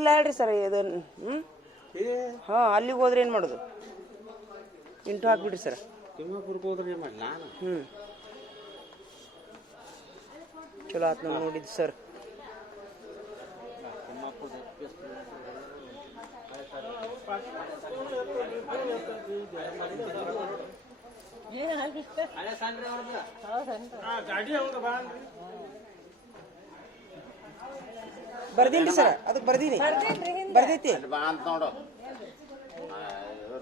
ಇಲ್ಲ ಹೇಳ್ರಿ ಸರ್ ಇದು ಹಾಂ ಅಲ್ಲಿಗೆ ಹೋದ್ರೆ ಏನು ಮಾಡೋದು ಇಂಟು ಹಾಕ್ಬಿಡ್ರಿ ಸರ್ ತಿಮ್ಮಾಪುರಕ್ಕೆ ಹೋದ್ರೆ ಏನು ಮಾಡಿ ನಾನು ಚಲೋ ಆತು ನಾವು ನೋಡಿದ್ದು ಸರ್ ಬರ್ದೀನಿ ಸರ್ ಅದಕ್ಕೆ ಬರ್ದೀನಿ ಬರ್ದೈತಿ ಬಾ ಅಂತ ನೋಡು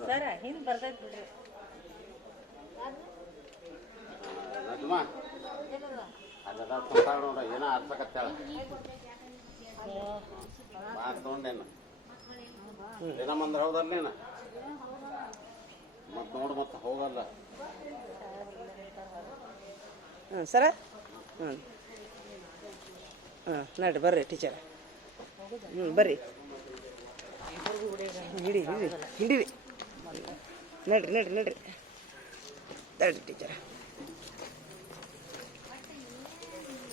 ಸರ ಹಿಂದೆ ಬರ್ತೈತಿ ಬಿಡ್ರಿ ನಜ್ಮ ಅಲ್ಲೆಲ್ಲ ಕುಂತಾಳ ನೋಡ ಏನೋ ಅರ್ಸಕತ್ತಾಳ ಬಾ ಅಂತ ತೊಗೊಂಡೇನು ಏನ ಮಂದ್ರ ಹೌದಲ್ಲ ನೀನು ಮತ್ತೆ ನೋಡು ಮತ್ತೆ ಹೋಗಲ್ಲ ಸರ ನಡ್ರಿ ಬರ್ರಿ ಟೀಚರ್ ಬರ್ರಿ ಹಿಡಿ ಹಿಡೀರಿ ನಡ್ರಿ ನಡ್ರಿ ನಡ್ರಿ ನಡ್ರಿ ಟೀಚರ್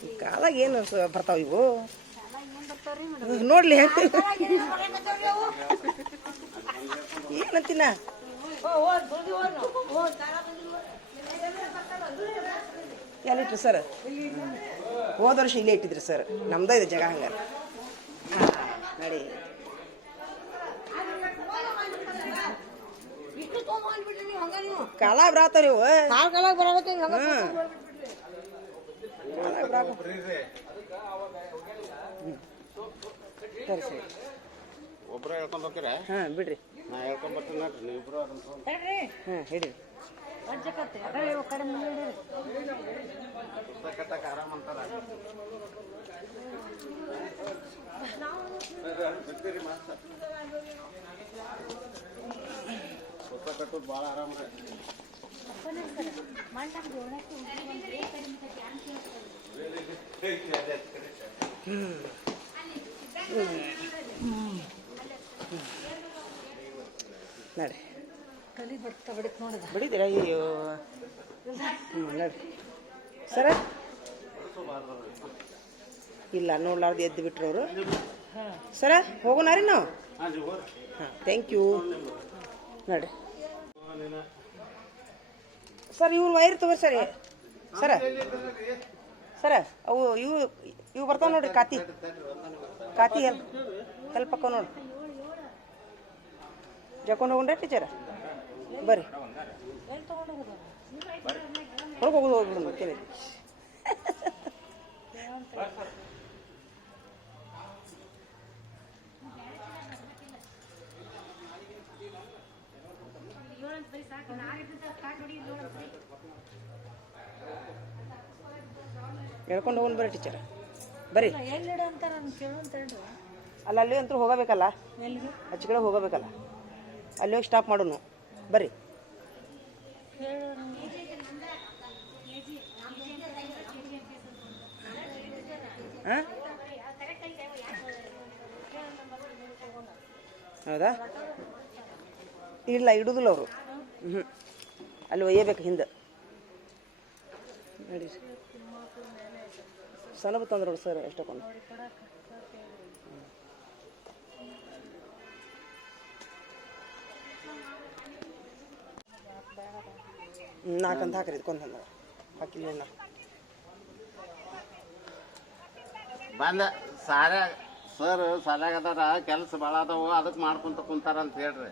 ಈ ಕಾಲಾಗ ಏನು ಬರ್ತಾವ ಇವು ನೋಡ್ಲಿ ಏನಂತೀನ ಎಲ್ಲಿಟ್ರಿ ಸರ್ ಹೋದ ವರ್ಷ ಇಲ್ಲೇ ಇಟ್ಟಿದ್ರಿ ಸರ್ ನಮ್ದ ಇದೆ ಜಾಗ ಹಂಗಾರ ನಡಿ ಕಾಲ ಬರಾತಾರ ಇವು ಸರಿ ಸರಿ ಒಬ್ಬರ ಹೇಳ್ಕೊಂಡು ಹೋಗ್ತೀರ ಹಾಂ ಬಿಡ್ರಿ ನಾ ಹೇಳ್ಕೊಂಡ್ ಬರ್ತೀನಿ ನೋಡ್ರಿ ನೀವಿಬ್ರು ಹಾಂ ಹಿಡಿ ಪುಸ್ತಕ ಕಟ್ಟಕ್ಕೆ ಆರಾಮ ಅಂತಾರ ಪುಸ್ತಕ ಕಟ್ಟೋದು ಭಾಳ ಆರಾಮ ನಡ್ರಿ ಕಲಿ ಬರ್ತಾ ಬಿಡಕ್ಕೆ ನೋಡಿದ ಬಿಡಿದ್ದೀರಾ ಅಯ್ಯೋ ನಡ್ರಿ ಸರ ಇಲ್ಲ ನೋಡ್ಲಾರ್ದು ಎದ್ದು ಬಿಟ್ರು ಅವರು ಸರ ಹೋಗೋಣ ರೀ ನಾವು ಹಾಂ ಥ್ಯಾಂಕ್ ಯು ನಡ್ರಿ ಸರ್ ಇವ್ರು ವೈರ್ ತಗೋ ಸರಿ ಸರ ಸರ ಅವು ಇವು ಬರ್ತಾವ ನೋಡ್ರಿ ಕಾತಿ ಹೆಲ್ಪ್ ಹಾಕೋ ನೋಡಿ ಜಕೊಂಡು ಹೋಗ್ರೆ ಟೀಚರ ಬರ್ರಿ ಹೊರಗೆ ಹೋಗೋದು ಹೋಗ್ಬಿಡು ಮತ್ತೇನೆ ಹೇಳ್ಕೊಂಡು ಹೋಗೋಣ ಬರ್ರಿ ಟೀಚರ್ ಬರ್ರಿ ಅಲ್ಲ ಅಲ್ಲಿ ಅಂತೂ ಹೋಗಬೇಕಲ್ಲ ಆಚೆ ಕಡೆ ಹೋಗಬೇಕಲ್ಲ ಅಲ್ಲಿ ಹೋಗಿ ಸ್ಟಾಪ್ ಮಾಡೋನು ಬರ್ರಿ ಹಾಂ ಹೌದಾ ಇಲ್ಲ ಇಡುದಿಲ್ಲ ಅವರು ಅಲ್ಲಿ ಒಯ್ಯಬೇಕು ಹಿಂದೆ ನಡಿ ಸಣ್ಣ ತಂದ್ರೆ ನೋಡಿ ಸರ್ ಎಷ್ಟೊಂದು ನಾಲ್ಕಂತ ಹಾಕ್ರಿ ಇದಕ್ಕೊಂದು ಹಾಕಿಲ್ಲ ನೋಡ ಬಂದ ಸರ್ ಸಾಲಾಗ ಅದಾರ ಕೆಲಸ ಭಾಳ ಅದಾವು ಅದಕ್ಕೆ ಮಾಡ್ಕೊಂತ ಕುಂತಾರ ಅಂತ ಹೇಳ್ರಿ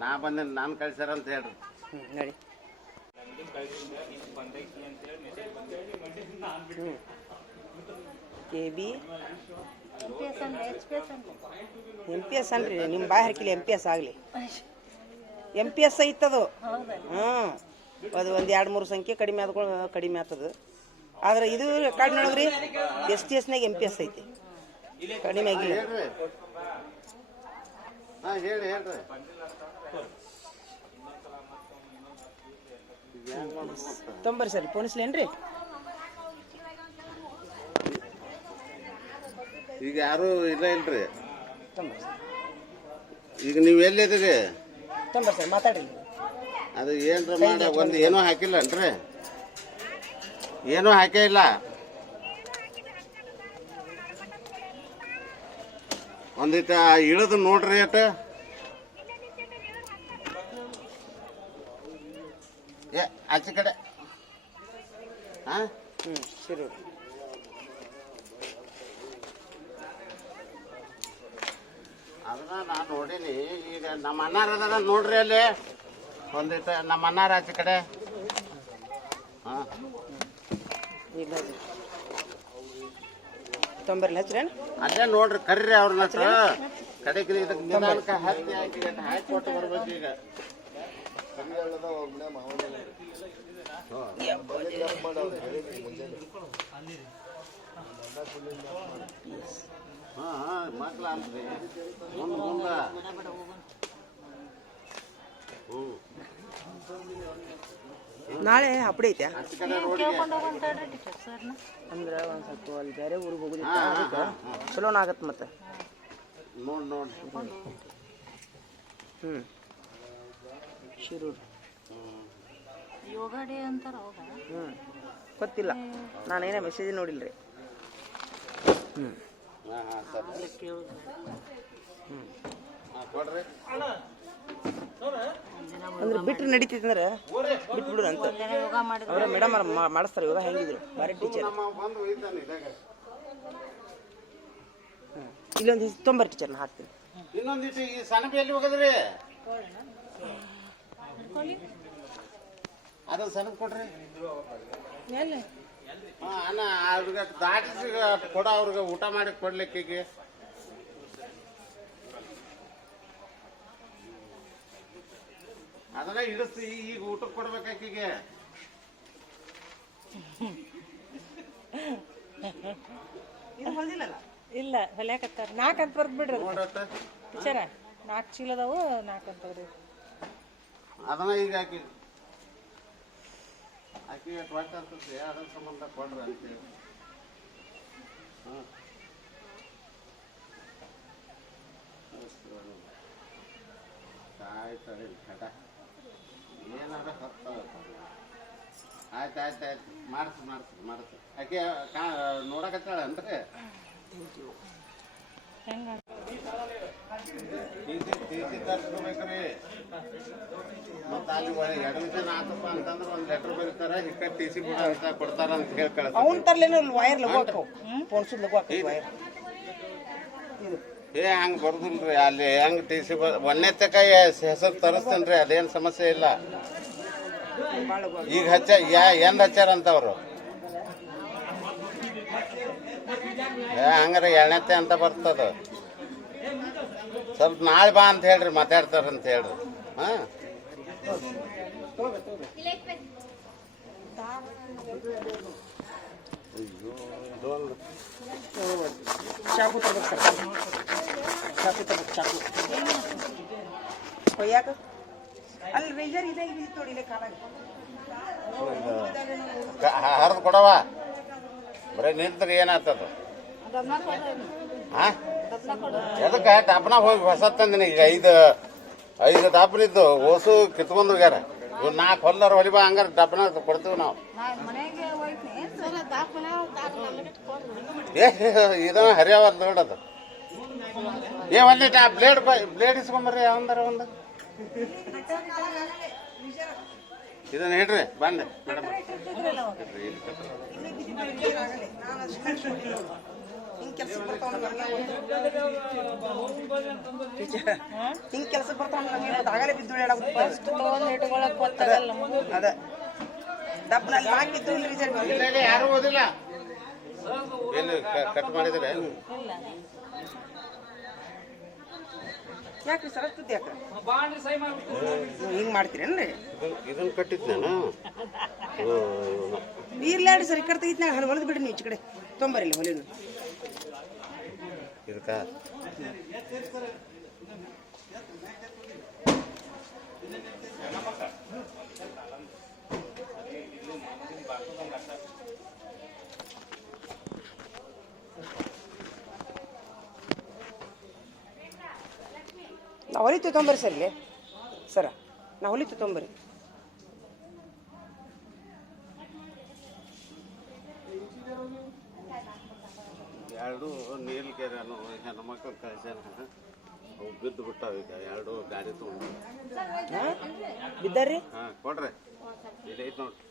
ನಾ ಬಂದೇನಿ ನಾನು ಕಳ್ಸ್ಯಾರ ಅಂತ ಹೇಳ್ರಿ ನಡಿ KB MPS ಅನ್ರಿ ನಿಮ್ಮ ಬಾಯಿ ಹಾಕಿಲ್ಲ MPS ಆಗಲಿ MPS ಐತದು ಹಾಂ ಅದು ಒಂದು 2-3 ಸಂಖ್ಯೆ ಕಡಿಮೆ ಆಗ್ತದ ಆದ್ರೆ ಇದು ರೆಕಾರ್ಡ್ ನೋಡಿದ್ರಿ STSನಾಗ MPS ಐತಿ ಕಡಿಮೆ ಆಗಿಲ್ಲ ಹೇಳ್ರಿ ತೊಂಬರಿ ಸರಿ ಪೋಣಿಸ್ಲೇನ್ರಿ ಈಗ ಯಾರು ಇಲ್ಲ ಇಲ್ರಿ ತೊಂಬರಿ ಈಗ ನೀವು ಎಲ್ಲಿದ್ದೀರಿ ತೊಂಬರಿ ಸರ್ ಮಾತಾಡ್ರಿ ಅದು ಏನ್ರ ಮಾಡ ಒಂದು ಏನೂ ಹಾಕಿಲ್ಲನ್ರಿ ಏನೂ ಹಾಕೇ ಇಲ್ಲ ಒಂದಿಟ ಇಳಿದು ನೋಡ್ರಿ ಅಟ ಏ ಆಚೆ ಕಡೆ ಹಾಂ ಸರಿ ಅದನ್ನ ನಾನು ನೋಡೀನಿ. ಈಗ ನಮ್ಮ ಅನ್ನಾರ ಅದಾರ ನೋಡ್ರಿ ಅಲ್ಲಿ ಒಂದಿಟ ನಮ್ಮ ಅನ್ನಾರ ಆಚೆ ಕಡೆ ಹಾಂ ಇಲ್ಲ ತೊಂಬರ್ಲಿ ಹಚ್ರೇನು ಅಲ್ಲೇ ನೋಡ್ರಿ ಕರ್ರಿ ಅವ್ರನ್ನ ಕಡೆಗೆ ಇದಕ್ಕೆ ನಿಧಾನಕ್ಕೆ ಹತ್ತಿ ಹಾಕಿ ಕೊಟ್ಟು ಬರ್ಬೇಕು ಈಗ. ಹಾಂ ಮಕ್ಳ ಅಂತ್ರಿ ಮುಂದೆ ನಾಳೆ ಹಪ್ಪಡಿ ಐತೆ ಆಚೆ ಕಡೆ ರೋಡಿಗೆ ಅಂದ್ರೆ ಒಂದು ಸ್ವಲ್ಪ ಅಲ್ಲಿ ಬೇರೆ ಊರಿಗೆ ಹೋಗೋದಿತ್ತು ಅದಕ್ಕೆ ಚಲೋನ ಆಗತ್ತೆ ಮತ್ತೆ ನೋಡಿ ಶಿರೂರು ಯೋಗ ಡೇ ಅಂತಾರ ಗೊತ್ತಿಲ್ಲ ನಾನೇನೇ ಮೆಸೇಜ್ ನೋಡಿಲ್ಲ ರೀ ಹಾಂ ಹಾಂ ಸರಿ ಹಾಂ ಕೊಡ್ರಿ ಅಂದ್ರೆ ಬಿಟ್ರೆ ನಡೀತಿದ್ರೆ ಬಿಟ್ಬಿಡು ಅಂತ ಯೋಗ ಮಾಡಿದ್ರೆ ಅವ್ರ ಮೇಡಮ್ ಮಾಡಿಸ್ತಾರೆ ಇವಾಗ ಹೆಂಗಿದ್ರು ಬಾರಿ ಟೀಚರ್ ನಮ್ಮ ಬಂದು ಒಯ್ತಾನೆ ಇದಾಗ ಇಲ್ಲೊಂದು ತೊಂಬರ್ ಟೀಚರ್ನ ಹಾಕ್ತೀನಿ ಇನ್ನೊಂದಿಟ್ಟು ಈ ಸಣ್ಣ ಎಲ್ಲಿ ಹೋಗದ್ರಿ ಅದು ಸಣ್ಣ ಕೊಡ್ರಿ ಹಾಂ ಅಣ್ಣ ಅವ್ರಿಗೆ ದಾಟಿಸಿ ಕೊಡ ಅವ್ರಿಗೆ ಊಟ ಮಾಡಿ ಕೊಡ್ಲಿಕ್ಕೆ ಅದನ್ನ ಇಡಿಸ್ತಿ ಈಗ ಊಟಕ್ಕೆ ಕೊಡ್ಬೇಕಾಕಿಗೆ ಇದು ಹೊಲ್ದಿಲ್ಲಲ್ಲ ಇಲ್ಲ ಹೊಲ್ಯಾಕತ್ತಾರ 4 ಅಂತ ಬರ್ದ್ ಬಿಡ್ರಿ ನೋಡತ್ತ ಟೀಚರ 4 ಚೀಲ ಅದಾವು 4 ಅಂತ ಬರ್ರಿ ಅದನ್ನ ಈಗ ಆಕಿ ಟ್ವಾಟ್ ಅಂತಂದ್ರೆ ಅದ್ರ ಸಂಬಂಧ ಕೊಡ್ರಿ ಅಂತೇಳಿ ಹಾಂ ಆಯ್ತು ಕಟ ಏನಾರ ಆಯ್ತು ಮಾಡಿಸ್ ಆಕೆ ನೋಡಕತ್ತಾಳ ಅಂದ್ರೆ ಹೆಂಗ ಟಿ.ಸಿ ತರಿಸ್ಕೋಬೇಕ್ರಿ ಮತ್ತೆ ಅಲ್ಲಿ ಅಡ್ಮಿಷನ್ ಆತಪ್ಪ ಅಂತಂದ್ರೆ ಒಂದು ಲೆಟ್ರ್ ಬರೀತಾರ ಹಿಕ್ಕ ಟಿ.ಸಿ ಕೊಡ್ತಾರ ಅಂತ ಹೇಳಿ ಕಳ್ಸ ಅವ್ನು ತರ್ಲೇನು ವೈರ್ ಲಗು ಹಾಕವು ಪೋನ್ಸಿದ್ ಲಗು ಹಾಕವು ವೈರ್ ಏ ಹಂಗೆ ಬರ್ದಿಲ್ರಿ ಅಲ್ಲಿ ಹೆಂಗೆ ಟಿ.ಸಿ ಒಂದನೇ ತಕ ಹೆಸರು ತರಿಸ್ತೇನ್ರಿ ಅದೇನು ಸಮಸ್ಯೆ ಇಲ್ಲ ಈಗ ಎಂದ್ ಹಚ್ಚಾರಂತವ್ರು ಹಂಗಾರೆ 2ನೇತೆ ಅಂತ ಬರ್ತದ ಸ್ವಲ್ಪ ನಾಳೆ ಬಾ ಅಂತ ಹೇಳ್ರಿ ಮಾತಾಡ್ತಾರಂತ ಹೇಳ್ರಿ ಹಾಂ ಚಾಕು ತರ್ಬೇಕು ಸರ್ ಚಾಕು ತರ್ಬೇಕು ಚಾಕು ಕೊಯ್ಯಾಕ ಅಲ್ಲಿ ರೇಜರ್ ಇದೆ ಇಲ್ಲಿ ನೋಡಿ ಇಲ್ಲೇ ಕಾಲಾಗ ಹರಿದು ಕೊಡವ ಬರೀ ನಿಂತ್ರಿ ಏನಾಗ್ತದ ಹಾಂ ಎದಕ್ಕೆ ಡಾಪ್ನ ಹೋಗಿ ಹೊಸ ತಂದಿನಿ ಈಗ 5 ಡಾಪ್ನಿದ್ದು ಓಸು ಕಿತ್ಕೊಂಡು ಹೋಗ್ಯಾರ ಇವ್ 4 ಹೊಲ್ದಾರ ಹೊಲಿಬಾ ಹಂಗಾರ ಡಾಪ್ನ ಕೊಡ್ತೀವಿ ನಾವು ಏ ಇದನ್ನ ಹರಿಯಾವತ್ ನೋಡೋದು ಏ ಒಂದಿಟ್ಟು ಆ ಬ್ಲೇಡ್ ಇಸ್ಕೊಂಬರ್ರಿ ಯಾವಂದಾರ ಒಂದು ಇದನ್ನ ಹೇಳ್ರಿ ಬಂದೆ ಮೇಡಮ್ ಹಿಂಗೆ ಕೆಲ್ಸಕ್ಕೆ ಬರ್ತಾವ ನಮಗೆ ಆಗಲೇ ಬಿದ್ದು ಅದ ಡಬ್ನಲ್ಲಿ ಹಾಕಿದ್ದು ಇಲ್ಲಿ ರಿಸರ್ವ್ ಯಾರು ಓದಿಲ್ಲ ಎಲ್ಲಿ ಕಟ್ ಮಾಡಿದ್ರೆ ಯಾಕ್ರಿ ಸರಸ್ತುತಿ ಯಾಕ ಹಿಂಗೆ ಮಾಡ್ತೀರೇನ್ರಿ ಇದನ್ನ ಕಟ್ಟಿದ್ ನಾನು ಇರ್ಲಾಡಿ ಸರ್ ಈ ಕಡೆ ತೆಗಿತ್ನಾಗ ಹೊಲದ್ ಬಿಡ್ರಿ ನೀವು ಈಚೆ ಕಡೆ ತೊಂಬರಿಲ್ಲ ಹೊಲಿನು ಇದಕ್ಕ ನಾವು ಹೊಲಿತು ತೊಂಬರಿ ಸರ್ ಇಲ್ಲಿ ಸರ ನಾವು ಹೊಲಿತು ತೊಂಬರಿ ಎರಡು ನೀರ್ಲಿಕ್ಕೆ ನಾನು ಹೆಣ್ಮಕ್ಳು ಕಳ್ಸ್ಯಾನ ಅವು ಬಿದ್ದು ಬಿಟ್ಟಾವ ಈಗ ಎರಡು ಗಾಡಿ ತೊಗೊಂಡು ಬಿದ್ದಾರ್ರಿ ಹಾಂ ಕೊಡ್ರಿ ಇಲ್ಲಿ ಐತೆ ನೋಡ್ರಿ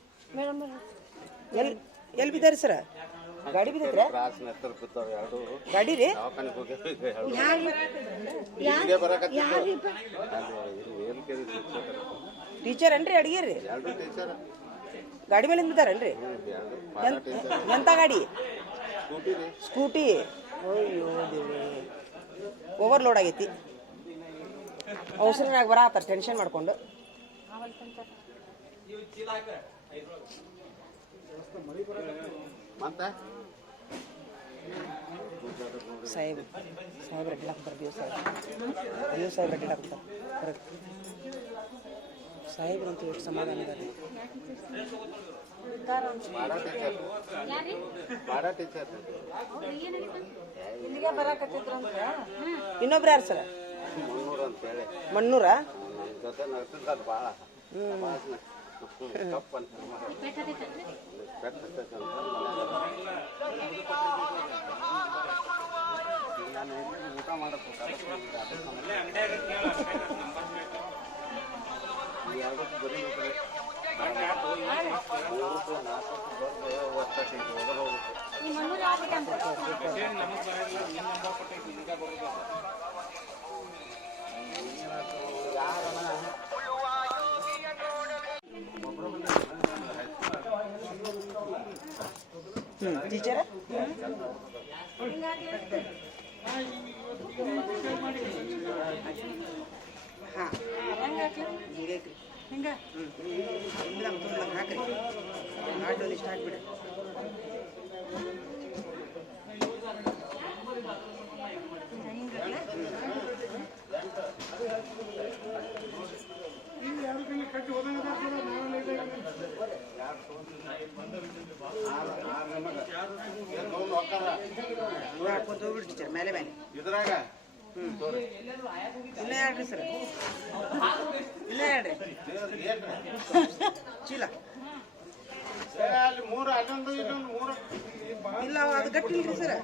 ಎಲ್ಲಿ ಬಿದ್ದಾರಿ ಸರ ಗಾಡಿ ಬಿದ್ದೈತ್ರ ಕ್ರಾಸ್ ನೆತ್ತರ ಬಿದ್ದಾವ ಎರಡು ಗಾಡಿ ರೀ ದವಾಖಾನೆಗೆ ಹೋಗ್ಯಾವ ಈಗ ಬರಾಕತ್ತಿದ್ದು ಏಲ್ಕೆರಿ ಟೀಚರ್ ಏನ್ರಿ ಅಡಿಗೆ ರೀ ಎರಡು ಟೀಚರ್ ಗಾಡಿ ಮೇಲೆ ಬಿದ್ದಾರನ್ರಿ ಎರಡು ಪಾರ ಟೀಚರ್ ಎಂತ ಗಾಡಿ ಸ್ಕೂಟಿ ರೀ ಸ್ಕೂಟಿ ಅಯ್ಯೋ ದೇವ್ರಿ ಓವರ್ಲೋಡ್ ಆಗೈತಿ ಅವಸರನಾಗ ಬರತ್ತಾರ ಟೆನ್ಷನ್ ಮಾಡ್ಕೊಂಡು ಮತ್ತೆ ಸಾಹೇಬ್ರ ಅಡ್ಡಾಕ್ ಬರ್ತೀವಿ ಸಾಹೇಬ್ರ ಅಡ್ಡಾಕ್ ಬರ್ತಾರೆ ಸಾಹೇಬ್ರಂತೂ ಎಷ್ಟು ಸಮಾಧಾನ ಇದ್ದಾರೆ ಇಲ್ಲಿಗೆ ಬರಾಕತ್ತಿದ್ರು ಅಂತ ಇನ್ನೊಬ್ರು ಯಾರು ಸರ ಮಣ್ಣೂರು ಅಂತೇಳಿ ಮಣ್ಣೂರ ಜೊತೆ ನಡ್ಸಿದ್ದಾರೆ ಭಾಳ ಕಪ್ ಅಂತ ನಾನು ಊಟ ಮಾಡಕ್ಕೆ ಬರೀ ಟೀಚರ ಹಾಂ ಹಿಂಗೈತ್ರಿ ಹಿಂಗೆ ತುಂಬ್ದಂಗೆ ಹಾಕ್ರಿ ಆಟೋಲಿ ಸ್ಟಾರ್ಟ್ ಬಿಡ್ರಿ ಹೋಗ್ಬಿಡ್ರಿ ಟೀಚರ್ ಮೇಲೆ ಮೇಲೆ ಇದ್ರಾಗ ಇಲ್ಲ ಹೇಳ್ರಿ ಸರ್ ಇಲ್ಲ ಹೇಳ್ರಿ ಚೀಲ ಅಲ್ಲಿ ಮೂರು ಅಲ್ಲೊಂದು ಇಲ್ಲೊಂದು ಮೂರು ಇಲ್ಲ ಅದು ಗಟ್ಟಿ ಇಲ್ರಿ ಸರ್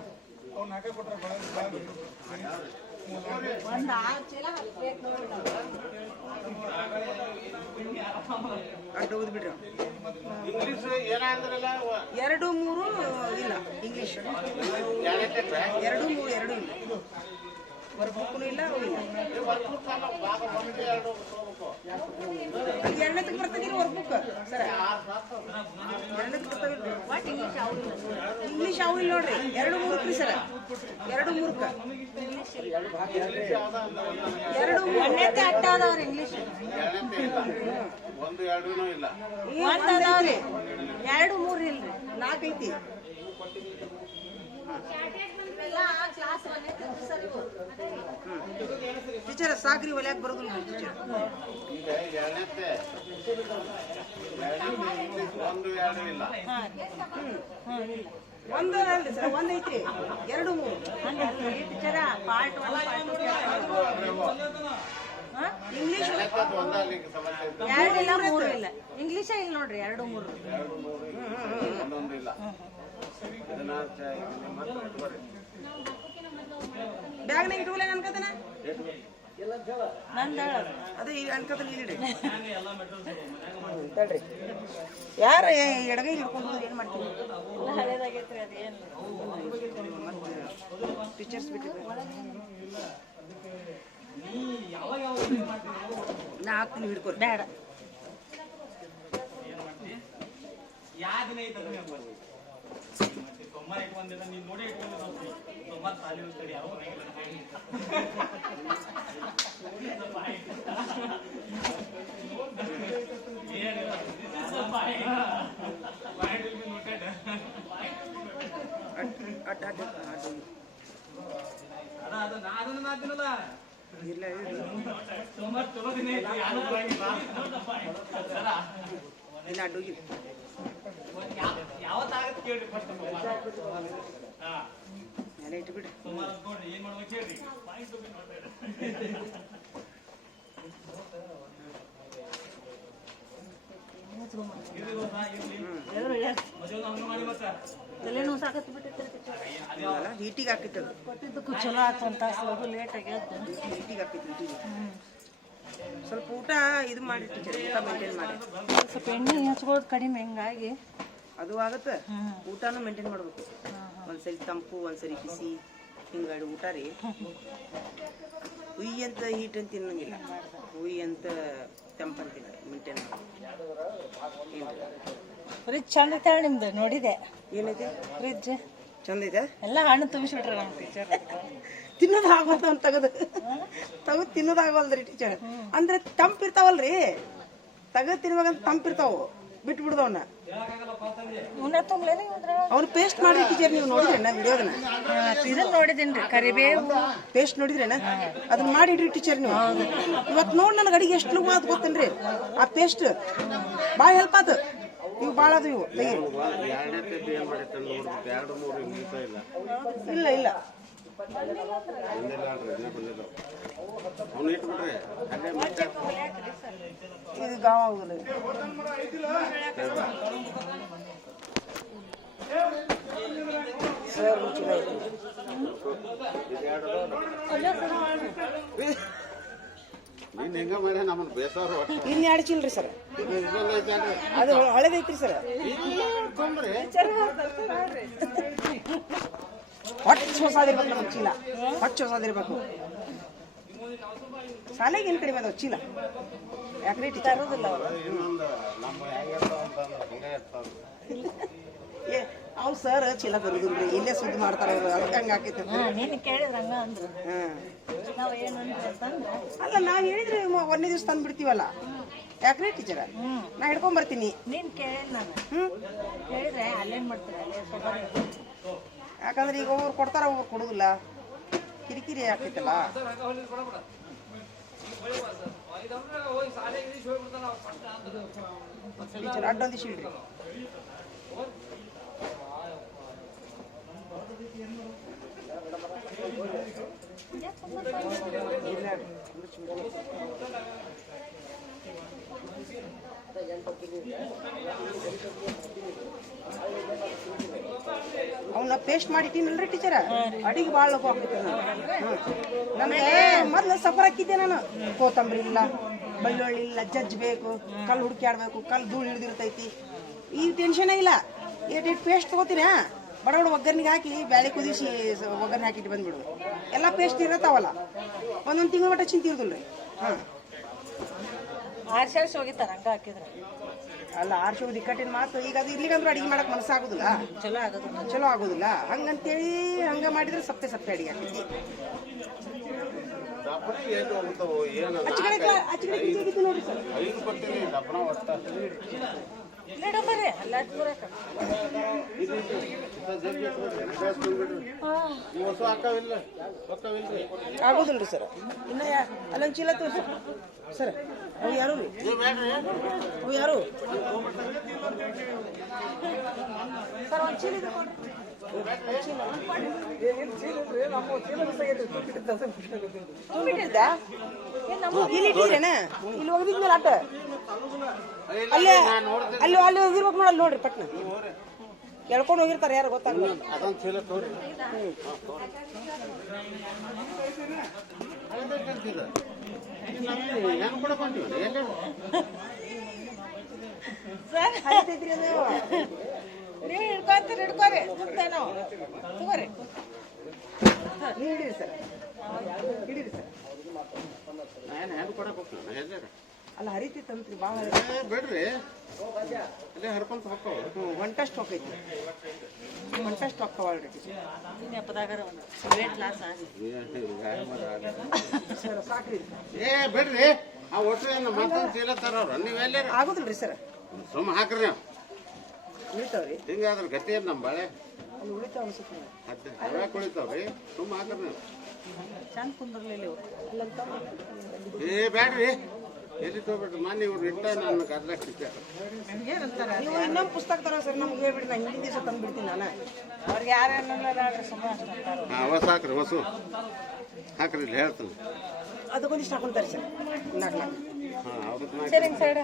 ಅಡ್ಡ ಹೋದ್ ಬಿಡ್ರಿ ಇಂಗ್ಲೀಷ್ ಏನಂದ್ರಲ್ಲ ಎರಡು ಮೂರು ಇಲ್ಲ ಇಂಗ್ಲೀಷ್ ಎರಡು ಮೂರು ಎರಡು ಇಲ್ಲ ವರ್ಕ್ ಬುಕ್ನು ಇಲ್ಲ ಅವು ಇಲ್ಲ ಅಲ್ಲಿ ಎರಡನೇದಕ್ಕೆ ಬರ್ತದಿಲ್ಲ ವರ್ಕ್ ಬುಕ್ ಸರ ಎರಡನೇದಕ್ಕೆ ಬರ್ತಾವಿಲ್ಲ ಇಂಗ್ಲೀಷ್ ಅವು ಇಲ್ಲ ನೋಡ್ರಿ ಎರಡು ಮೂರಕ್ಕೆ ರೀ ಸರ ಎರಡು ಮೂರಕ್ಕೆ ಎರಡು ಎರಡನೇತೆ ಅಡ್ಡ ಅದಾವ್ರಿ ಇಂಗ್ಲೀಷ್ ಒಂದು ಎರಡೂ ಇಲ್ಲ ಒಂದ್ ಅದಾವ್ರಿ ಎರಡು ಮೂರು ಇಲ್ರಿ ನಾಲ್ಕು ಐತಿ ಟೀಚರ್ ಸಾಕ್ರಿ ಒಲ್ಯಾಕ ಬರೋದಿಲ್ಲ ಟೀಚರ್ ಈಗ ಎರಡನೇತೆ ಒಂದು ಎರಡು ಇಲ್ಲ ಒಂದು ಅಲ್ರಿ ಸರ್ ಒಂದ್ ಐತ್ರಿ ಎರಡು ಮೂರು ಟೀಚರ ಪಾರ್ಟ್ ಇಂಗ್ಲೀಷ್ ಒಂದಲ್ಲಿ ಸಮಸ್ಯೆ ಇತ್ತು ಎರಡು ಇಲ್ಲ ಮೂರು ಇಲ್ಲ ಇಂಗ್ಲೀಷ ಇಲ್ಲ ನೋಡ್ರಿ ಎರಡು ಮೂರು ಒಂದೊಂದು ಇಲ್ಲ ಇದನ್ನ ಮತ್ತೆ ಇಟ್ಕೊರಿ ಬ್ಯಾಗ್ನಾಗ ಇಟ್ಕೊಳ್ಳಿ ಅನ್ಕೋತಾನ ನಂದು ಹೇಳೋದು ಅದೇ ಅನ್ಕೋತಾನ ಇಲ್ಲಿಡ್ರಿ ತಡ್ರಿ ಯಾರ ಎಡಗೈ ಹಿಡ್ಕೊಂಡು ಏನು ಮಾಡ್ತೀವಿ ಹಳೇದಾಗೈತ್ರಿ ಅದೇನು ಟೀಚರ್ಸ್ ಬಿಟ್ಟಿದ್ದಾರೆ ನಾ ಹಾಕ್ತೀನಿ ಹಿಡ್ಕೊರಿ ಬೇಡ ಇಲ್ಲ ಇಲ್ಲ ಅಡ್ಡೋಗಿಲ್ಲ ಮೇಲೆ ಇಟ್ಟು ಬಿಡ್ರಿ ತಲೆನೋವು ಸಾಕತ್ತು ಬಿಟ್ಟಿರ್ತಾರೆ ಅಲ್ಲ ಹೀಟಿಗೆ ಹಾಕಿತ್ತು ಅದು ಕೊಟ್ಟಿದ್ದಕ್ಕೂ ಚಲೋ ಆಯ್ತು ಅಂತ ಸ್ವಲ್ಪ ಲೇಟಾಗಿ ಎದ್ದು ಹೀಟಿಗೆ ಹಾಕಿತ್ತು ಹೀಟಿಗೆ ಸ್ವಲ್ಪ ಊಟ ಇದು ಮಾಡಿ ಟೀಚರ್ ಊಟ ಮೇಂಟೈನ್ ಮಾಡಿ ಸ್ವಲ್ಪ ಎಣ್ಣೆ ಹಚ್ಕೊಳ್ಳೋದು ಕಡಿಮೆ ಹಿಂಗಾಗಿ ಅದು ಆಗುತ್ತೆ ಊಟನೂ ಮೇಂಟೈನ್ ಮಾಡಬೇಕು ಒಂದ್ಸರಿ ತಂಪು ಒಂದ್ಸರಿ ಬಿಸಿ ಹಿಂಗಾಗಿ ಊಟ ರೀ ಹುಯ್ಯಿ ಅಂತ ಹೀಟ್ ಅಂತ ತಿನ್ನಂಗಿಲ್ಲ ಹುಯ್ಯಿ ಅಂತ ತಂಪಂತಿಲ್ಲ ಮೇಂಟೈನ್ ಏನು ಫ್ರಿಜ್ ಚಂದ ಐತೆ ನಿಮ್ದು ನೋಡಿದೆ ಏನೈತೆ ಫ್ರಿಜ್ ಚಂದ ಇದೆ ಎಲ್ಲ ಹಣ್ಣು ತುಂಬಿಸ್ಬಿಟ್ರೆ ನಮ್ಮ ಟೀಚರ್ ತಿನ್ನೋದು ಆಗೋದು ಅಂತ ತೆಗೆದು ತಿನ್ನೋದು ಆಗೋಲ್ದ್ರಿ ಟೀಚರ್ ಅಂದ್ರೆ ತಂಪಿರ್ತಾವಲ್ರಿ ತೆಗೆದು ತಿನ್ಬೇಕಂತ ತಂಪಿರ್ತಾವು ಬಿಟ್ಬಿಡ್ದವನ್ನ ಉನ್ನ ತುಂಬಲೇನೆ ಅವ್ನು ಪೇಸ್ಟ್ ಮಾಡಿ ಟೀಚರ್ ನೀವು ನೋಡಿದ್ರೇನ ವಿಡಿಯೋದನ್ನ ಇದನ್ನ ನೋಡಿದ್ದೀನಿ ಕರಿಬೇವು ಪೇಸ್ಟ್ ನೋಡಿದ್ರೇನ ಅದನ್ನ ಮಾಡಿಡ್ರಿ ಟೀಚರ್ ನೀವು ಇವತ್ತು ನೋಡಿ ನನಗೆ ಅಡಿಗೆ ಎಷ್ಟು ಲಘು ಅದು ಗೊತ್ತೇನ್ರಿ ಆ ಪೇಸ್ಟ್ ಭಾಳ ಹೆಲ್ಪ್ ಆತು ಇವು ಭಾಳ ಅದು ಇವು ತೆಗೀರಿ ಇಲ್ಲ ಇಲ್ಲ ಇದು ಗಾವ ಆಗುದಿಲ್ಲ ಸರ್ ಚಲೋ ಐತಿ ನೀನ್ ಹೆಂಗ ಮಾಡ್ಯ ನಮ್ಮನ್ನ ಬೇಸವ್ರು ಇನ್ನು ಎರಡು ಚಿಲ್ರಿ ಸರ್ ಅದು ಹಳದೈತ್ರಿ ಸರ್ ಹೊಟ್ಟೆ ಹೊಸಾದಿರ್ಬೇಕು ನಮ್ಮ ಚೀಲ ಹೊಟ್ಟೆ ಹೊಸಾದಿರ್ಬೇಕು ಶಾಲೆಗೆ ಏನು ಕಡಿಮೆ ಅದಾವ ಚೀಲ ಯಾಕ್ರಿ ಟೀಚರ್ ತರೋದಿಲ್ಲ ಅವರು ನಮ್ಮ ಹೆಂಗಿರ್ತಾವ ಅಂತಂದ್ರೆ ಹಂಗೆ ಇರ್ತಾವ ಏ ಅವ್ನು ಸರ್ ಚೀಲ ಬರುದಿಲ್ರಿ ಇಲ್ಲೇ ಸುದ್ದಿ ಮಾಡ್ತಾರ ಅವ್ರು ಅದಕ್ಕೆ ಹಂಗೆ ಆಕೈತೆ ನೀನು ಕೇಳಿದ್ರ ಹಂಗ ಅಂದ್ರು ಹಾಂ ನಾವು ಏನು ಅಂತಂದ್ರೆ ಅಲ್ಲ ನಾ ಹೇಳಿದ್ರೆ ಒಂದನೇ ದಿವಸ ತಂದು ಬಿಡ್ತೀವಲ್ಲ ಯಾಕ್ರಿ ಟೀಚರ ನಾ ಹಿಡ್ಕೊಂಡ್ ಬರ್ತೀನಿ ನೀನು ಕೇಳಿದ್ ನಾನು ಹೇಳಿದ್ರೆ ಅಲ್ಲೇನು ಮಾಡ್ತೀರ ಅಲ್ಲೇ ಯಾಕಂದ್ರೆ ಈಗ ಒಬ್ಬರು ಕೊಡ್ತಾರ ಒಬ್ಬರು ಕೊಡುದಿಲ್ಲ ಕಿರಿಕಿರಿ ಆಗ್ತೈತಲ್ಲ ಟೀಚರ್ ಅಡ್ಡೊಂದಿಸಿ ಇಡ್ರಿ ಅವನ್ನ ಪೇಸ್ಟ್ ಮಾಡಿಟ್ಟಿನಲ್ರಿ ಟೀಚರ ಅಡಿಗೆ ಭಾಳ ಲಘು ಆಗ್ತೈತೆ ನನಗೆ ಮೊದ್ಲು ಸಫರ್ ಹಾಕಿದ್ದೆ ನಾನು ಕೊತ್ತಂಬರಿ ಇಲ್ಲ ಬೆಳ್ಳುಳ್ಳಿ ಇಲ್ಲ ಜಜ್ಬೇಕು ಕಲ್ಲು ಹುಡುಕ್ಯಾಡ್ಬೇಕು ಕಲ್ಲು ಧೂಳು ಹಿಡಿದಿರ್ತೈತಿ ಈಗ ಟೆನ್ಷನ್ ಇಲ್ಲ ಏಟ್ ಪೇಸ್ಟ್ ತಗೋತೀನ ಬಡ ಒಗ್ಗರ್ನಿಗೆ ಹಾಕಿ ಬ್ಯಾಳೆ ಕುದಿಸಿ ಒಗ್ಗರ್ನಿ ಹಾಕಿಟ್ಟು ಬಂದ್ಬಿಡು ಎಲ್ಲ ಪೇಸ್ಟ್ ಇರತ್ತಾವಲ್ಲ ಒಂದೊಂದು ತಿಂಗಳು ಮಟ್ಟ ಚಿಂತೆ ಇರೋದಿಲ್ಲ ರೀ ಹಾಂ ಆರ್ಸಿ ಹೋಗಿತ್ತಾರ ಹಂಗ ಹಾಕಿದ್ರೆ ಅಲ್ಲ ಆರ್ಸಿ ದಿಕ್ಕಟ್ಟಿನ ಮಾತು ಈಗ ಅದು ಇರ್ಲಿಕ್ಕಂದ್ರೂ ಅಡಿಗೆ ಮಾಡಕ್ಕೆ ಮನಸ್ಸಾಗೋದಿಲ್ಲ ಚಲೋ ಆಗೋದು ಚಲೋ ಆಗೋದಿಲ್ಲ ಹಂಗಂತೇಳಿ ಹಂಗೆ ಮಾಡಿದ್ರೆ ಸಪ್ಪೆ ಸಪ್ಪೆ ಅಡಿಗೆ ಆಗ್ತೈತಿ ನೋಡ್ರಿ ಸರ್ 5 ಕೊಡ್ತೀನಿ ದಪ್ಪನ ಒಟ್ಟ ಬರ್ರಿ ಅಲ್ಲ ಆಗೋದಿಲ್ರಿ ಸರ್ ಇನ್ನ ಅಲ್ಲೊಂದು ಚೀಲ ತೋರಿಸಿ ಸರ್ ಅವು ಯಾರು ರೀ ಅವು ಯಾರು ಸರ್ ಒಂದು ಚೀಲ ಇದೆ ತುಂಬಿಟ್ಟಿದ್ದ ಇಲ್ಲಿ ಇಟ್ಟಿದ್ರೇನ ಇಲ್ಲಿ ಹೋಗಿದ್ಮೇಲೆ ಆಟ ಅಲ್ಲೇ ಅಲ್ಲಿ ಅಲ್ಲಿ ಹೋಗಿರ್ಬೇಕು ನೋಡಲ್ಲಿ ನೋಡ್ರಿ ಪಟ್ನ ಎಳ್ಕೊಂಡು ಹೋಗಿರ್ತಾರೆ ಯಾರು ಗೊತ್ತಾಗಲ್ಲ ಅದೊಂದು ಚೀಲ ತೋರಿ ಹೆಂಗ್ ಕೂಡ ಬಂದಿವಿ ಎಲ್ಲ ಆಯ್ತೈತ್ರಿ ಅದು ನೀವು ಹಿಡ್ಕೊಂತೀರಿ ಹಿಡ್ಕೋರಿ ಮುಂದೇನೋ ತಗೋರಿ ನೀವು ಹಿಡೀರಿ ಸರ್ ಹಿಡೀರಿ ಸರ್ ನಾನು ಹೆಂಗ್ ಕೊಡಕ್ಕೆ ಹೋಗ್ತೀನಿ ಎಲ್ಲಾರ ಅಲ್ಲ ಹರಿತೈತಂತ್ರಿ ಭಾಳ ಬಿಡ್ರಿ ಅಲ್ಲೇ ಹರ್ಕೊಂತ ಹೋಗ್ತಾವ ಒಂಟಷ್ಟು ಹೋಗೈತಿ ಒಂಟಷ್ಟು ಹೋಗ್ತಾವಲ್ರಿ ನೆಪದಾಗಾರ ಒಂದು ವೇಟ್ ಲಾಸ್ ಆಗಿ ಸರ್ ಸಾಕ್ರಿ ಏ ಬಿಡ್ರಿ ಆ ಒಟ್ಟು ಏನು ಮತ್ತೊಂದು ಚೀಲ ತರೋರು ನೀವೆಲ್ಲರ ಆಗೋದಿಲ್ರಿ ಸರ್ ಸುಮ್ಮ ಹಾಕ್ರಿ ನೀವು ಉಳಿತಾವ್ರಿ ಹಿಂಗಾದ್ರೆ ಗತಿ ಏನು ನಮ್ಮ ಬಾಳೆ ಅಲ್ಲಿ ಉಳಿತಾವ ಅನ್ಸುತ್ತೆ ಹತ್ತು ಕುಳಿತಾವ್ರಿ ಸುಮ್ಮ ಹಾಕ್ರಿ ನೀವು ಚಂದ ಕುಂದ್ರಲಿಲ್ಲ ಅಲ್ಲಂತ ಏ ಬ್ಯಾಡ್ರಿ ಎಲ್ಲಿ ತಗೋಬಿಟ್ರಿ ಮೊನ್ನೆ ಇವ್ರು ಇಟ್ಟ ನನ್ನ ಕರ್ಲಾಕ್ತಿದ್ದೆ ನೀವು ಇನ್ನೊಂದು ಪುಸ್ತಕ ತರೋ ಸರ್ ನಮ್ಗೆ ಹೇಳ್ಬಿಡಿ ನಾ ಹಿಂದಿನ ದಿವಸ ತಂದು ಬಿಡ್ತೀನಿ ನಾನು ಅವ್ರಿಗೆ ಯಾರೇನಲ್ಲ ಸುಮ್ಮನೆ ಅಷ್ಟು ಅಂತಾರ ಹಾಂ ಹೊಸ ಹಾಕ್ರಿ ಹೊಸು ಹಾಕ್ರಿ ಇಲ್ಲಿ ಹೇಳ್ತೀನಿ ಅದಕ್ಕೊಂದಿಷ್ಟು ಹಾಕೊಂತಾರೆ ಸರ್ ನಾಲ್ಕು ಹಾಂ ಅವ್ರದ್ದು ಸರಿ ಸೈಡ್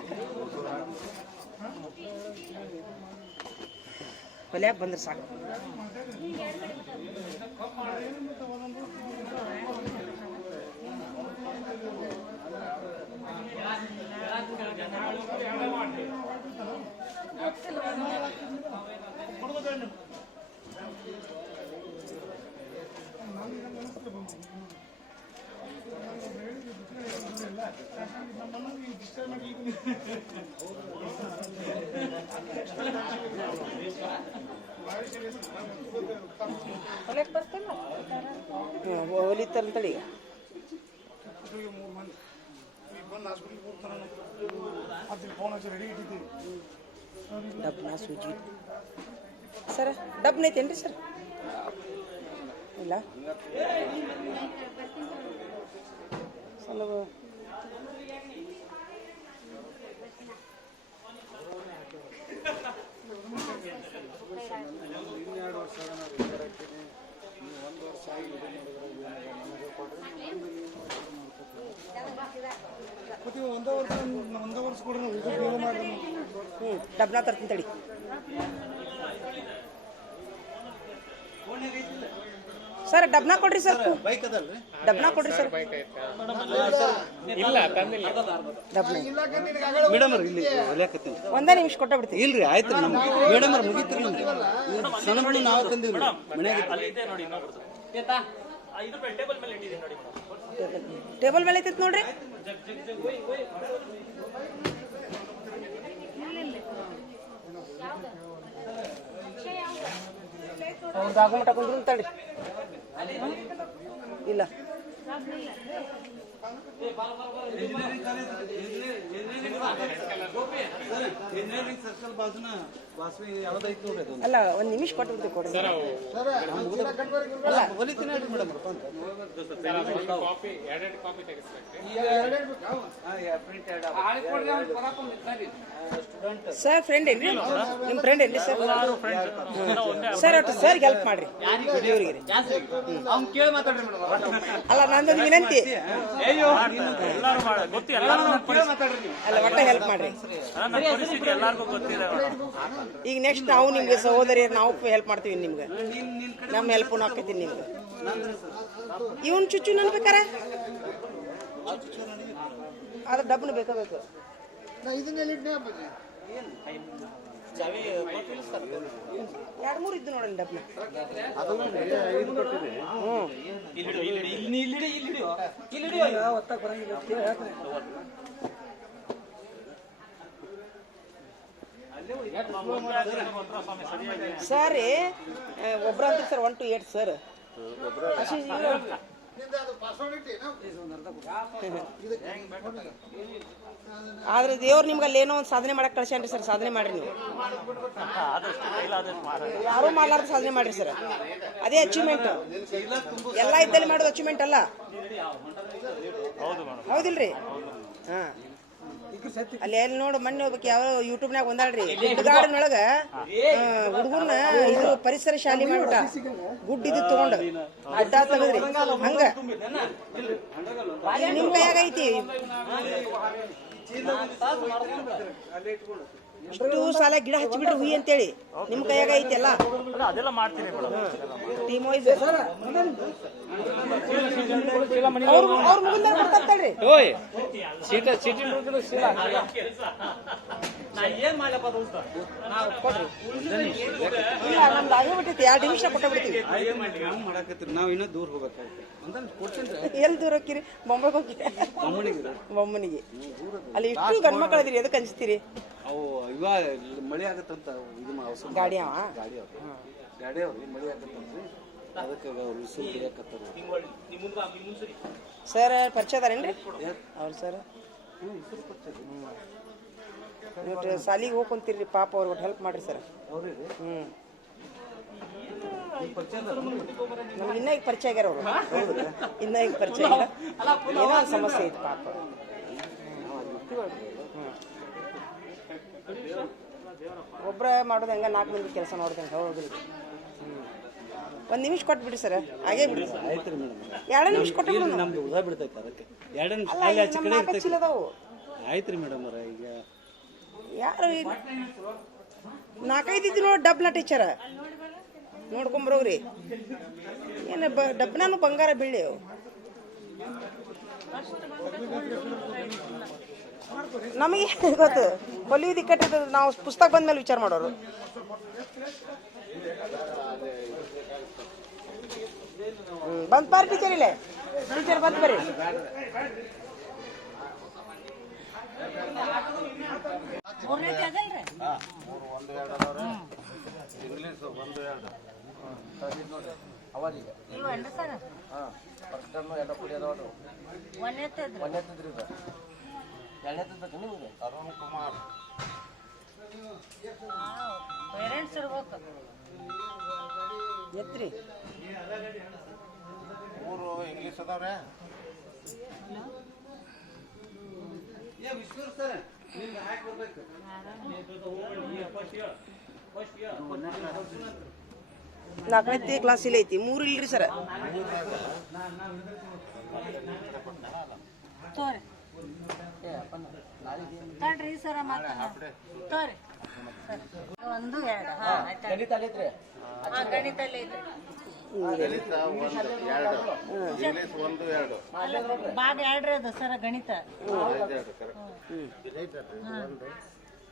ಹೊಲ್ಯಾಗ ಬಂದ್ರೆ ಸಾಕು. ಹೊಲಕ್ಕೆ ಬರ್ತಿಲ್ಲ ಹೊಲಿತಾರಂತಳಿ ಈಗ. ಡಬ್ನ ಸೂಜಿ ಸರ್, ಡಬ್ನ ಐತೇನ್ರಿ ಸರ್? ಇಲ್ಲ ಸ್ವಲ್ಪ ಡಬ್ನ ತರ್ತೀನಿ ತಡಿ. ಸರ್ ಡಬ್ನ ಕೊಡ್ರಿ ಸರ್, ಡಬ್ನ ಕೊಡ್ರಿ ಸರ್. ಡಬ್ನ ಮೇಡಮ್ ಇಲ್ಲಿ ಹೊಲಿಯಾಕತ್ತೀನಿ. ಒಂದೇ ನಿಮಿಷ ಕೊಟ್ಟ ಬಿಡ್ತೀವಿ. ಇಲ್ರಿ ಆಯ್ತು ಮೇಡಮ್ ಅವ್ರು ಮುಗಿತ್ರಿ. ಸಣ್ಣ ನಾವು ತಂದೀವಿ ಮನ್ಯಾಗ. ಟೇಬಲ್ ಮೇಲೆ ಐತೈತಿ ನೋಡ್ರಿ. ಆಗುಮಟ ಕುಂದ್ರು ತಡ್ರಿ. ಇಲ್ಲ ಇಂಜಿನಿಯರಿಂಗ್ ಸರ್ಕಲ್ ಬಾಜುನ ವಾಸವಿ ಯಾವ್ದೈತಿ ನೋಡ್ರಿ ಅದು. ಅಲ್ಲ ಒಂದ್ ನಿಮಿಷ ಕೊಟ್ಟು ಬಿಡ್ತೀವಿ ಕೊಡ್ರಿ. ಅಲ್ಲ ಹೊಲಿತೀನಿ ಹೇಳ್ರಿ ಮೇಡಮ್. ಸರ್ ಫ್ರೆಂಡ್ ಏನ್ರಿ ನಿಮ್ಮ ಫ್ರೆಂಡ್ ಏನ್ರಿ ಸರ್? ಸರ್ ಒಟ್ಟು ಸರ್ಗೆ ಹೆಲ್ಪ್ ಮಾಡ್ರಿ ಇವ್ರಿಗೆ. ಅಲ್ಲ ನಂದೊಂದು ವಿನಂತಿ, ಅಲ್ಲ ಒಟ್ಟ ಹೆಲ್ಪ್ ಮಾಡ್ರಿ. ಈಗ ನೆಕ್ಸ್ಟ್ ನಾವು ನಿಮ್ಗೆ ಸಹೋದರಿಯರು ನಾವು ಹೆಲ್ಪ್ ಮಾಡ್ತೀವಿ ನಿಮ್ಗೆ. ನಮ್ಮ ಹೆಲ್ಪ್ ಹಾಕೈತೀನಿ ನಿಮ್ಗೆ. ಇವನ್ ಚುಚ್ಚು ನನ್ಬೇಕಾರ ಅದ್ರ ಡಬ್ಬನ ಬೇಕಾಗಬೇಕು. ಎರಡು ಮೂರು ಇದ್ದು ನೋಡೋಣ ಡಬ್ನ. ಸರ್ ಒಬ್ರ ಅಂತ ಸರ್ 1 to 8 ಸರ್. ಆದ್ರೆ ದೇವ್ರು ನಿಮ್ಗೆ ಅಲ್ಲಿ ಏನೋ ಒಂದು ಸಾಧನೆ ಮಾಡಕ್ ಕಳ್ಸ್ಯಾನ್ರಿ ಸರ್. ಸಾಧನೆ ಮಾಡ್ರಿ ನೀವು. ಯಾರು ಮಾಡ್ಲಾರ್ದ ಸಾಧನೆ ಮಾಡ್ರಿ ಸರ್. ಅದೇ ಅಚೀವ್ಮೆಂಟ್. ಎಲ್ಲ ಇದ್ದಲ್ಲಿ ಮಾಡೋದು ಅಚೀವ್ಮೆಂಟ್ ಅಲ್ಲ, ಹೌದಿಲ್ರಿ? ಹಾ ಅಲ್ಲಿ ಎಲ್ಲಿ ನೋಡು ಮೊನ್ನೆ ಹೋಗ್ಬೇಕು ಯಾವ ಯೂಟ್ಯೂಬ್ನಾಗ ಒಂದಾಳ್ರಿ ಗುಡ್ಡಗಾಡಿನೊಳಗ ಹುಡುಗರ್ನ ಇದು ಪರಿಸರ ಶಾಲೆ ಮಾಡ್ಬಿಟ್ಟ. ಗುಡ್ ಇದು ತಗೊಂಡ ಗುಡ್ಡ ತೆಗದ್ರಿ. ಹಂಗ ನಿಮ್ ಕೈಯಾಗ ಐತಿ. ಇಷ್ಟು ಸಾಲ ಗಿಡ ಹಚ್ಚಿಬಿಟ್ರಿ ಹುಯಿ ಅಂತೇಳಿ ನಿಮ್ ಕೈಯಾಗ ಐತಿ ಎಲ್ಲ. ಟೀಮ್ ವೈಸ್ ಅವ್ರ ಮುಗಿದ ಬರ್ತಾರ್ರಿ. ಇಲ್ಲ ನಮ್ದು ಆಗಿಬಿಟ್ಟೈತಿ. 2 ನಿಮಿಷ ಕೊಟ್ಟ ಬಿಡ್ತೀವಿ. ನಾವು ಇನ್ನೂ ದೂರ ಹೋಗ್ಬೇಕಾಗ್ತದೆ. ಎಲ್ಲಿ ದೂರ ಹೋಗ್ತೀರಿ? ಬೊಂಬೆಗೆ ಹೋಗ್ತೀರಿ? ಬೊಮ್ಮನಿಗೆ. ಅಲ್ಲಿ ಇಷ್ಟು ಗಂಡ್ ಮಕ್ಳು ಅದಿರಿ, ಎದಕ್ಕೆ ಹಂಚ್ತೀರಿ? ಅವು ಇವ ಮಳೆ ಆಗತ್ತಂತ ಇದು ಗಾಡಿ ಅವ ಗಾಡಿ ಅವ್ರಿ ಮಳೆ ಆಗತ್ತಂತ್ರಿ. ಅದಕ್ಕೆ ವಿಸಿಲ್ ಬೇಕತ್ತಾರ. ಸರ್ ಪರಿಚಯ ಅದಾರೇನ್ರಿ ಅವ್ರು? ಸರ್ ಸಾಲಿಗೆ ಹೋಗ್ಕೊಂತೀರಿ ಪಾಪ, ಅವ್ರಿಗೆ ಒಟ್ಟು ಹೆಲ್ಪ್ ಮಾಡ್ರಿ ಸರ್. ನಮ್ಗೆ ಇನ್ನ ಈಗ ಪರಿಚಯ ಆಗ್ಯಾರ ಅವರು. ಇನ್ನ ಈಗ ಪರಿಚಯ ಇಲ್ಲ, ಏನೋ ಸಮಸ್ಯೆ ಐತಿ ಪಾಪ. ಒಬ್ಬರ ಮಾಡೋದು ಹಂಗ 4 ಮಂದಿ ಕೆಲಸ ನೋಡ್ದಂಗೆ ಹೌದಿಲ್ಲ. 1 ನಿಮಿಷ ಕೊಟ್ಬಿಡ್ರಿ ಸರ್, ಹಾಗೇ ಬಿಡ್ರಿ. ಆಯ್ತು ಮೇಡಮ್, 2 ನಿಮಿಷ ಕೊಟ್ಟು ಬಿಡು. ನಮ್ದು ಉದಾ ಬಿಡ್ತೈತೆ ಅದಕ್ಕೆ 2 ನಿಮಿಷ ಚೀಲ ಅದಾವು. ಆಯ್ತು ರೀ ಮೇಡಮ್. ಈಗ ಯಾರು 4-5 ಇದ್ದು ನೋಡಿ ಡಬ್ನ ಟೀಚರ ನೋಡ್ಕೊಂಬರೋಗ್ರಿ ಏನು ಡಬ್ನಾನು ಬಂಗಾರ ಬೆಳ್ಳಿ ಅವು ನಮಗೆ ಗೊತ್ತು ಹೊಲಿಯೋದು ಕಟ್ಟಿದ ನಾವು ಪುಸ್ತಕ ಬಂದ್ಮೇಲೆ ವಿಚಾರ ಮಾಡೋರು ಬಂದ್ ಪಾರ್ ಟೀಚರ್ ಇಲ್ಲೇ ಟೀಚರ್ ಬಂದ್ ಬರ್ರಿ ಇಂಗ್ಲೀಷ್ 1 2 ಅವರಿಗೆ ಫಸ್ಟ್ ಟರ್ಮ್ ಎಲ್ಲ ಕುಡಿ ಅದಾವ ಒಂದೇ ಎತ್ತದ್ರಿ ಇದು ಎರಡನೇ ಎತ್ತದ ನಿಮಗೆ ಅರುಣ್ ಕುಮಾರ್ ಪೇರೆಂಟ್ಸ್ ಇರ್ಬೇಕು ಎತ್ರಿ 3 ಇಂಗ್ಲೀಷ್ ಅದಾವ್ರೆ ನಾಲ್ಕನೇ ಕ್ಲಾಸ್ ಇಲ್ಲ ಐತಿ 3 ಇಲ್ರಿ ಸರ್ ತಡ್ರಿ ಸರ ತೋರಿ 1 2 ಗಣಿತ ಅಲ್ಲೈತ್ರಿ ಗಣಿತಲ್ಲಿ ಐತೆ ಗಣಿತ 1 2 ಇಂಗ್ಲೀಷ್ 1 2 ಭಾಗ 2 ಅದು ಸರ ಗಣಿತ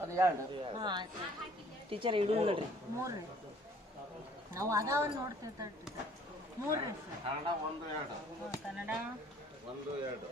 ಅದು ಎರಡು ಹಾಂ ಆಯ್ತು ಟೀಚರ್ ಇಡು ನೋಡ್ರಿ 3 ರೀ ನಾವು ಅದಾವ ನೋಡ್ತೀವಿ ತಡ್ರಿ 3 ರೀ ಸರ್ ಕನ್ನಡ 1 2 ಕನ್ನಡ 1 2